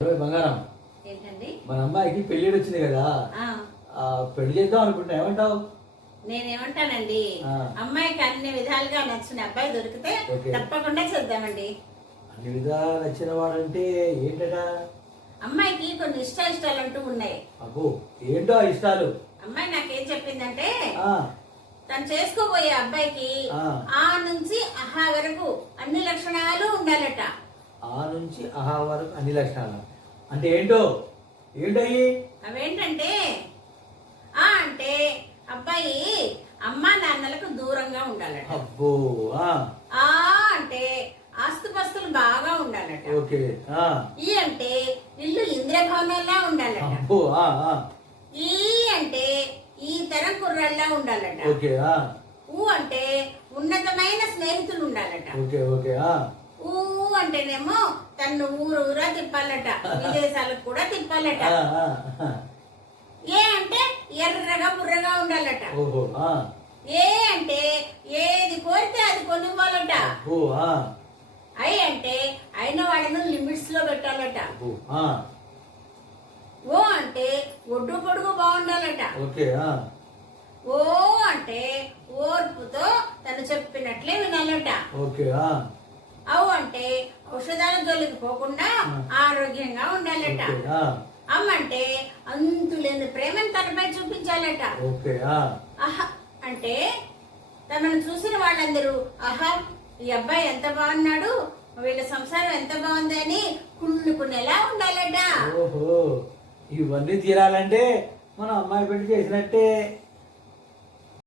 బంగారం ఏంటండి మన అమ్మాయికి పెళ్లి వచ్చింది కదా, పెళ్లి చేద్దాం అనుకుంటా, ఏమంటావు? నేనేమంటానండి, అమ్మాయికి అన్ని విధాలుగా నచ్చిన అబ్బాయి దొరికితే తప్పకుండా చేద్దామండి. అన్ని విధాలు నచ్చిన వాడంటే ఏంటట? అమ్మాయికి కొన్ని ఇష్టాలు అంటూ ఉన్నాయి. అబ్బో, ఏంటో ఆ ఇష్టాలు? అమ్మాయి నాకేం చెప్పిందంటే, తను చేసుకోబోయే అబ్బాయికి ఆ నుంచి అహా వరకు అన్ని లక్షణాలు ఉండాలట. ఆ నుంచి అహా వరకు అన్ని లక్షణాలు అంటే ఏంటో? ఏంటయి? అవేంటంటే, అంటే అబ్బాయి అమ్మా నాన్నలకు దూరంగా ఉండాలట. అబ్బో. అంటే ఆస్తుపస్తులు బాగా ఉండాలట. ఓకే. ఈ అంటే ఇల్లు ఇంద్రభవనంలా ఉండాలట. అబ్బో. ఈ అంటే ఈ తరం కుర్రాళ్ళ ఉండాలట. ఓకే. ఊ అంటే ఉన్నతమైన స్నేహితులు ఉండాలట. ఓకే. ఓకే. ఊ అంటేనేమో తను ఊరూరా తిప్పాలట, విదేశాలకు కూడా తిప్పాలట. ఏ అంటే ఎర్రగా బుర్రగా ఉండాలట. ఏ అంటే ఏది కోరితే అది కొనుక్కోవాలట. ఐ అంటే అయిన వాడిని లిమిట్స్ లో పెట్టాలట. ఓ అంటే ఒడ్డు పొడుగు బాగుండాలట. ఓ అంటే ఓర్పుతో తను చెప్పినట్లే వినాలట. అవు అంటే ఔషధాల జోలికి పోకుండా ఆరోగ్యంగా ఉండాలట. అమ్మంటే అంతులేని ప్రేమను తనపై చూపించాలట. అంటే తనను చూసిన వాళ్ళందరూ ఆహా, ఈ అబ్బాయి ఎంత బాగున్నాడు, వీళ్ళ సంసారం ఎంత బాగుంది అని కుళ్ళుకునేలా ఉండాలట. ఓహో, ఇవన్నీ తీరాలంటే మనం అమ్మాయి పెళ్లి చేసినట్టే.